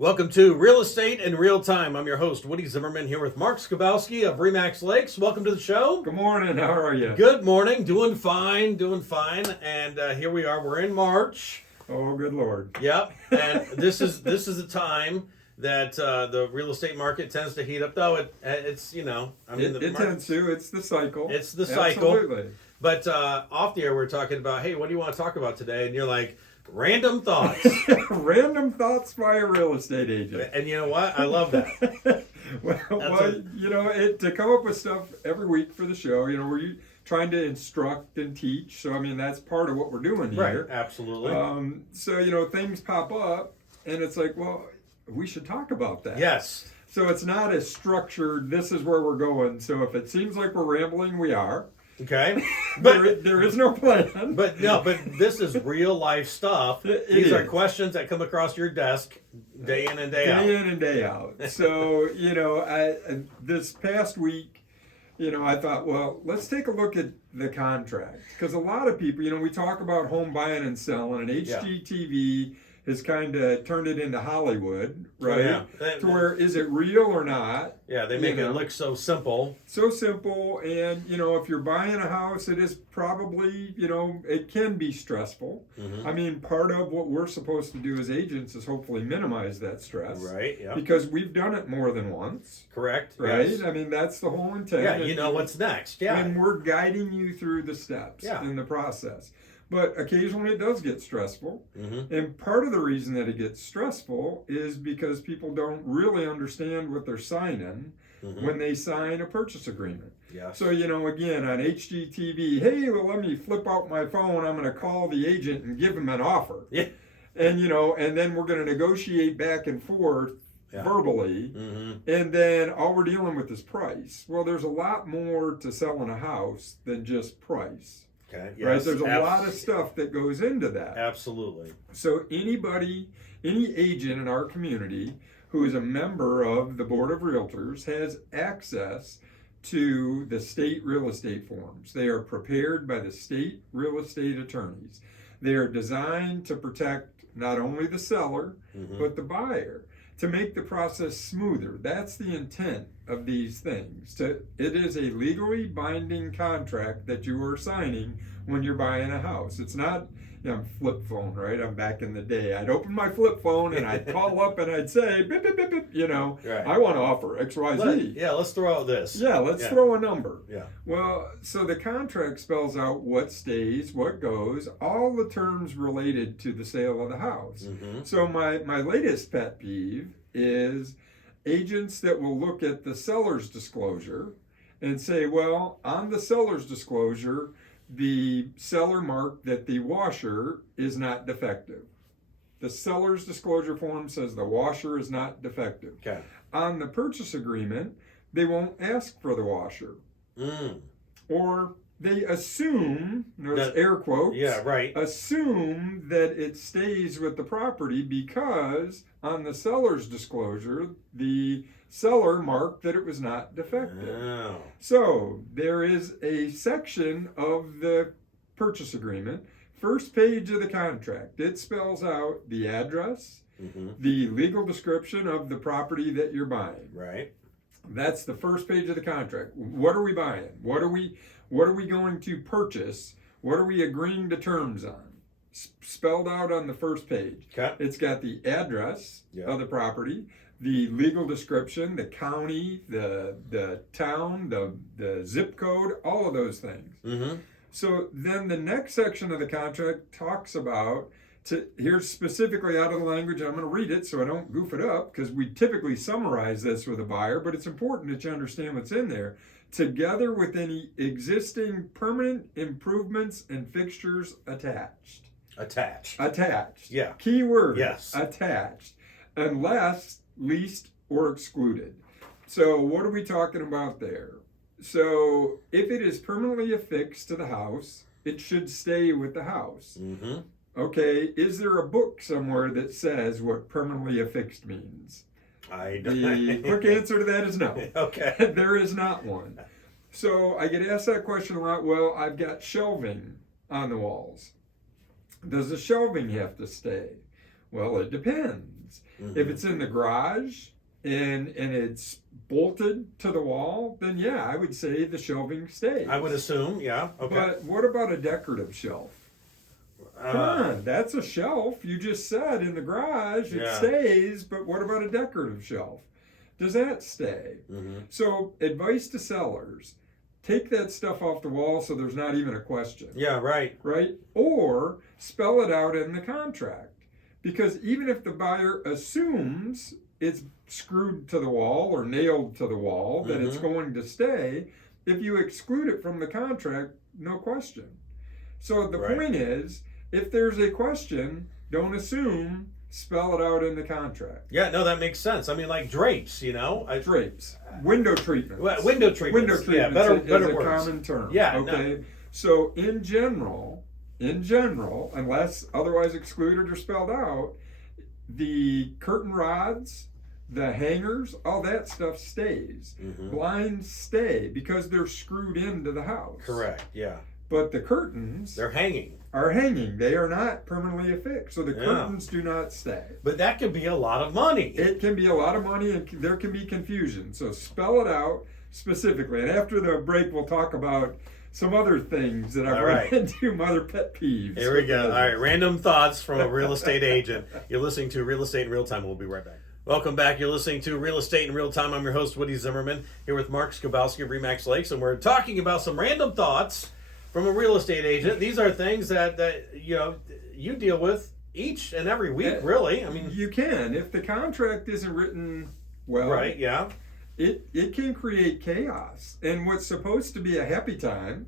Welcome to Real Estate in Real Time. I'm your host, Woody Zimmerman, here with Mark Skabowski of Remax Lakes. Welcome to the show. Good morning. How are you? Good morning. Doing fine. And here we are. We're in March. Oh, good Lord. Yep. And this is a time that the real estate market tends to heat up. Though it's It tends to. It's the cycle. It's the cycle. Absolutely. But off the air, we're talking about, hey, what do you want to talk about today? And you're like, random thoughts. Random thoughts by a real estate agent. And you know what? I love that. To come up with stuff every week for the show, we're trying to instruct and teach. So, that's part of what we're doing here. Right, absolutely. Things pop up, and it's like, well, we should talk about that. Yes. So it's not as structured, this is where we're going. So if it seems like we're rambling, we are. Okay, but there is no plan. But this is real life stuff. These are questions that come across your desk day in and day out. Day in and day out. So this past week, I thought, well, let's take a look at the contract, because a lot of people, we talk about home buying and selling, and HGTV has kind of turned it into Hollywood, right? Oh, yeah. To where, is it real or not? Yeah, they make it look so simple. So simple, and if you're buying a house, it is probably, it can be stressful. Mm-hmm. Part of what we're supposed to do as agents is hopefully minimize that stress. Right, yeah. Because we've done it more than once. Correct. Right? Yes. That's the whole intent. Yeah, you know what's next. Yeah. And we're guiding you through the steps in the process. But occasionally it does get stressful. Mm-hmm. And part of the reason that it gets stressful is because people don't really understand what they're signing when they sign a purchase agreement. Yeah. So, again, on HGTV, hey, well, let me flip out my phone. I'm going to call the agent and give him an offer. Yeah. And, and then we're going to negotiate back and forth verbally. Mm-hmm. And then all we're dealing with is price. Well, there's a lot more to selling a house than just price. Okay. Yes. Right? There's a lot of stuff that goes into that. Absolutely. So any agent in our community who is a member of the Board of Realtors has access to the state real estate forms. They are prepared by the state real estate attorneys. They are designed to protect not only the seller, but the buyer, to make the process smoother. That's the intent of these things. It is a legally binding contract that you are signing when you're buying a house. It's not, flip phone, right? I'm back in the day. I'd open my flip phone and I'd call up and I'd say, bip, bip, bip, bip, right. I want to offer XYZ. Let's throw out this. Yeah, let's throw a number. Yeah. Well, so the contract spells out what stays, what goes, all the terms related to the sale of the house. Mm-hmm. So my latest pet peeve is agents that will look at the seller's disclosure and say, well, on the seller's disclosure, the seller marked that the washer is not defective. The seller's disclosure form says the washer is not defective. Okay. On the purchase agreement, they won't ask for the washer. Or they assume, there's air quotes, assume that it stays with the property because on the seller's disclosure, the seller marked that it was not defective. Oh. So there is a section of the purchase agreement, first page of the contract. It spells out the address, the legal description of the property that you're buying. Right. That's the first page of the contract. What are we buying? What are we going to purchase? What are we agreeing to terms on? Spelled out on the first page. Okay. It's got the address of the property, the legal description, the county, the town, the zip code, all of those things. Mm-hmm. So then the next section of the contract talks about, here's specifically out of the language, I'm going to read it so I don't goof it up, because we typically summarize this with a buyer, but it's important that you understand what's in there. Together with any existing permanent improvements and fixtures attached. Attached. Yeah. Key word. Yes. Attached. Unless leased or excluded. So what are we talking about there? So if it is permanently affixed to the house, it should stay with the house. Mm-hmm. Okay, is there a book somewhere that says what permanently affixed means? The quick answer to that is no. Okay. There is not one. So I get asked that question a lot. Well, I've got shelving on the walls. Does the shelving have to stay? Well, it depends. Mhm. If it's in the garage and it's bolted to the wall, then yeah, I would say the shelving stays. I would assume, yeah. Okay. But what about a decorative shelf? Come on, that's a shelf. You just said in the garage it Yeah. stays, but what about a decorative shelf? Does that stay? Mhm. So, advice to sellers: take that stuff off the wall so there's not even a question. Yeah, right. Right? Or spell it out in the contract. Because even if the buyer assumes it's screwed to the wall or nailed to the wall, that it's going to stay, if you exclude it from the contract, no question. So the Right. point is, if there's a question, don't assume, spell it out in the contract. Yeah, no, that makes sense. I mean, like drapes, Drapes, window treatments. Well, window treatments. Window treatments Yeah, better is a words. common term. Yeah, Okay. So in general, unless otherwise excluded or spelled out, the curtain rods, the hangers, all that stuff stays. Mhm. Blinds stay because they're screwed into the house. Correct. Yeah, But the curtains they're hanging. are hanging. They are not permanently affixed. So the Yeah. curtains do not stay. But that could be a lot of money. It can be a lot of money and there can be confusion. So spell it out specifically. And after the break, we'll talk about some other things that I've All run right. into, some other pet peeves. Here we go. All right, random thoughts from a real estate agent. You're listening to Real Estate in Real Time. We'll be right back. Welcome back. You're listening to Real Estate in Real Time. I'm your host, Woody Zimmerman, here with Mark Skabowski of Remax Lakes, and we're talking about some random thoughts from a real estate agent. These are things that you deal with each and every week, really. I mean, You can. If the contract isn't written well, right? Yeah. it can create chaos. And what's supposed to be a happy time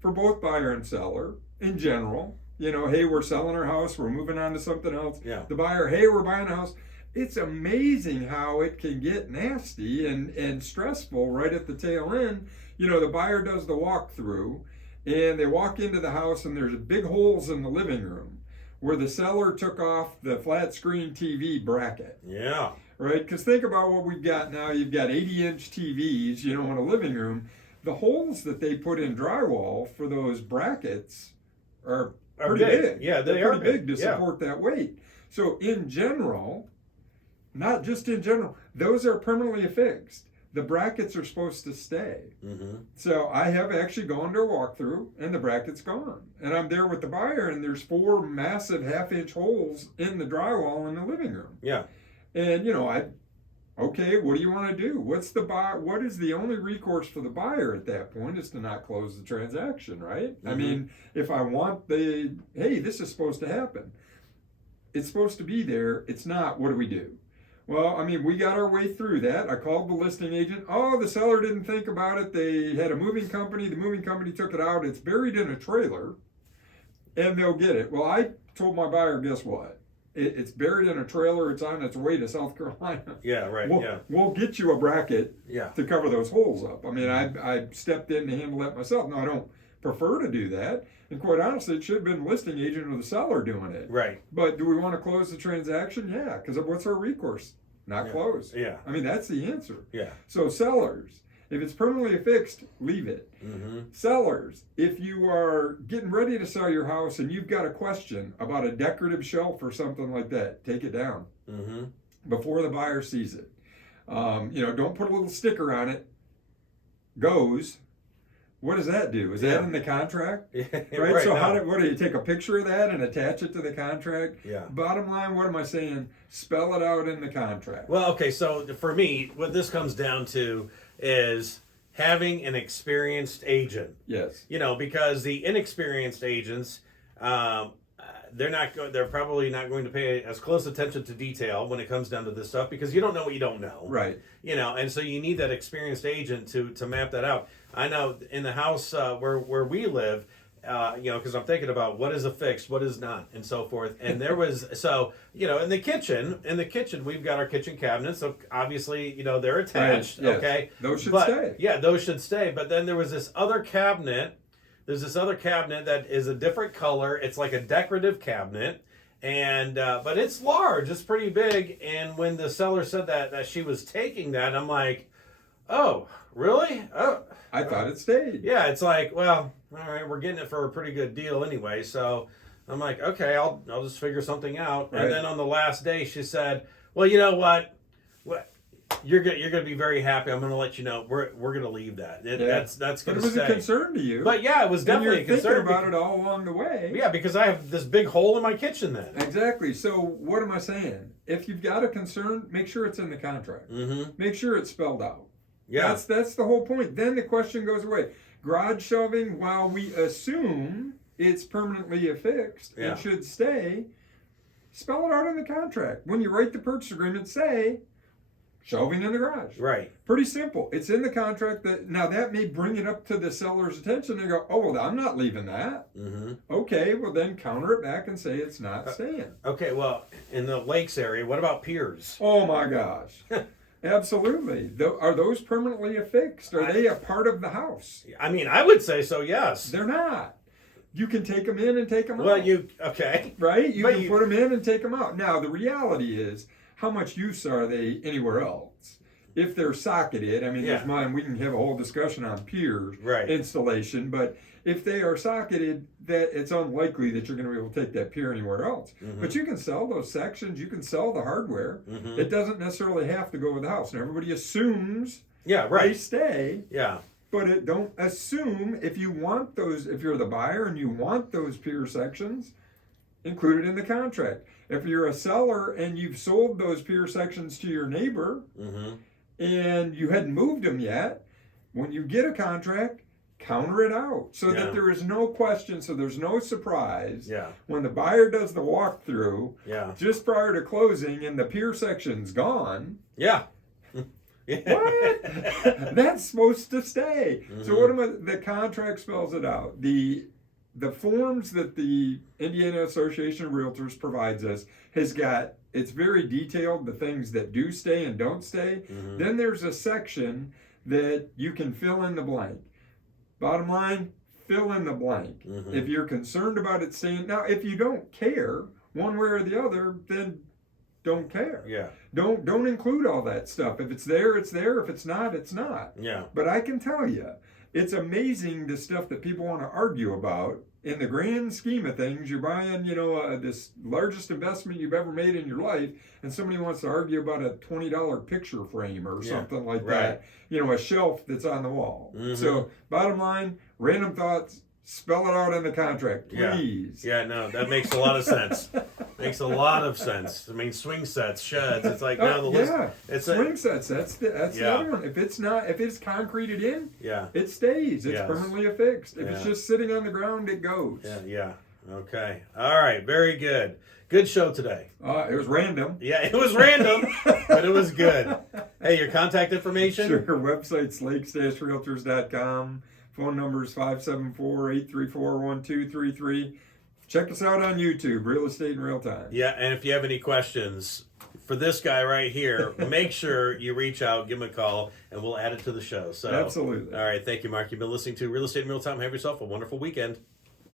for both buyer and seller in general, hey, we're selling our house, we're moving on to something else. Yeah. The buyer, hey, we're buying a house. It's amazing how it can get nasty and stressful right at the tail end. The buyer does the walkthrough and they walk into the house and there's big holes in the living room where the seller took off the flat screen TV bracket. Yeah. Right? Because think about what we've got now. You've got 80-inch TVs, in a living room. The holes that they put in drywall for those brackets are pretty big. Yeah, they're are pretty big to Yeah. support that weight. So in general, not just in general, those are permanently affixed. The brackets are supposed to stay. Mm-hmm. So I have actually gone to a walkthrough and the bracket's gone. And I'm there with the buyer and there's 4 massive half-inch holes in the drywall in the living room. Yeah. And okay, what do you want to do? What is the only recourse for the buyer at that point is to not close the transaction, right? I mean, if I want hey, this is supposed to happen. It's supposed to be there. It's not. What do we do? Well, I mean, we got our way through that. I called the listing agent. Oh, the seller didn't think about it. They had a moving company. The moving company took it out. It's buried in a trailer and they'll get it. Well, I told my buyer, guess what? It's buried in a trailer. It's on its way to South Carolina. Yeah. Right. We'll get you a bracket Yeah. to cover those holes up. I mean, I stepped in to handle that myself. No, I don't prefer to do that. And quite honestly, it should have been the listing agent or the seller doing it. Right. But do we want to close the transaction? Yeah, because what's our recourse? Not close. Yeah. I mean, that's the answer. Yeah. So sellers, if it's permanently affixed, leave it. Mm-hmm. Sellers, if you are getting ready to sell your house and you've got a question about a decorative shelf or something like that, take it down Mm-hmm. before the buyer sees it. Don't put a little sticker on it. Goes. What does that do? Is that in the contract? Yeah. Right. So no. what do you take a picture of that and attach it to the contract? Yeah. Bottom line, what am I saying? Spell it out in the contract. Well, okay, so for me, what this comes down to is having an experienced agent. Yes. Because the inexperienced agents, they're probably not going to pay as close attention to detail when it comes down to this stuff because you don't know what you don't know. Right. And so you need that experienced agent to map that out. I know in the house where we live, because I'm thinking about what is affixed, what is not, and so forth. And there was in the kitchen we've got our kitchen cabinets. So obviously, they're attached. Right, yes. Okay, Those should but, stay. Yeah, those should stay. But then there was this other cabinet. There's this other cabinet that is a different color. It's like a decorative cabinet. And but it's large, it's pretty big. And when the seller said that she was taking that, I'm like, oh, really? Oh, I thought it stayed. yeah. It's like, well, all right, we're getting it for a pretty good deal anyway. So I'm like, okay, I'll just figure something out. Right. And then on the last day, she said, well, you know what? You're gonna be very happy. I'm gonna let you know we're gonna leave that. That's But gonna it was stay. a concern to you. But yeah, it was and definitely you're a concern thinking about it all along the way. Yeah, because I have this big hole in my kitchen then. Exactly. So what am I saying? If you've got a concern, make sure it's in the contract. Mm-hmm. Make sure it's spelled out. Yeah. That's the whole point. Then the question goes away. Garage shelving, while we assume it's permanently affixed Yeah. and should stay, spell it out in the contract. When you write the purchase agreement, say shelving in the garage. Right. Pretty simple. It's in the contract. That may bring it up to the seller's attention. They go, oh, well, I'm not leaving that. Mm-hmm. Okay, well then counter it back and say it's not staying. Okay, well, in the lakes area, what about piers? Oh my gosh. Absolutely. Are those permanently affixed? Are they a part of the house? I mean, I would say so, yes. They're not. You can take them in and take them Well, out. okay. Right? You But can put them in and take them out. Now, the reality is, how much use are they anywhere else? If they're socketed, I mean, Yeah. we can have a whole discussion on piers Right. installation, but if they are socketed, that it's unlikely that you're going to be able to take that pier anywhere else. Mm-hmm. But you can sell those sections, you can sell the hardware. Mm-hmm. It doesn't necessarily have to go with the house. And everybody assumes Yeah, they right. stay, Yeah. but don't assume if you want those, if you're the buyer and you want those pier sections, include it in the contract. If you're a seller and you've sold those pier sections to your neighbor Mm-hmm. and you hadn't moved them yet, when you get a contract, counter it out so Yeah. that there is no question, so there's no surprise. Yeah. When the buyer does the walkthrough Yeah. just prior to closing and the pier section's gone, Yeah. what? That's supposed to stay. So Mhm. the contract spells it out. The forms that the Indiana Association of Realtors provides us it's very detailed, the things that do stay and don't stay. Mhm. Then there's a section that you can fill in the blank. Bottom line, fill in the blank. Mhm. If you're concerned about it staying, now if you don't care one way or the other, then don't care. Yeah. Don't include all that stuff. If it's there, it's there. If it's not, it's not. Yeah. But I can tell you, it's amazing the stuff that people want to argue about. In the grand scheme of things, you're buying, this largest investment you've ever made in your life, and somebody wants to argue about a $20 picture frame or Yeah, something like right. that. A shelf that's on the wall. Mhm. So, bottom line, random thoughts. Spell it out in the contract, Yeah. please. Yeah, no, that makes a lot of sense. Makes a lot of sense. I mean, swing sets, sheds. It's like now the list. Yeah, It's swing sets. That's the Yeah. other one. If it's concreted in, Yeah. it stays. It's Yes. permanently affixed. If it's Yeah. just sitting on the ground, it goes. Yeah. Yeah. Okay. All right. Very good. Good show today. It was random. Yeah, it was random, but it was good. Hey, your contact information? Sure. Website's lakes-realtors.com. Phone number is 574-834-1233. Check us out on YouTube, Real Estate in Real Time. Yeah, and if you have any questions for this guy right here, make sure you reach out, give him a call, and we'll add it to the show. So, Absolutely. All right. Thank you, Mark. You've been listening to Real Estate in Real Time. Have yourself a wonderful weekend.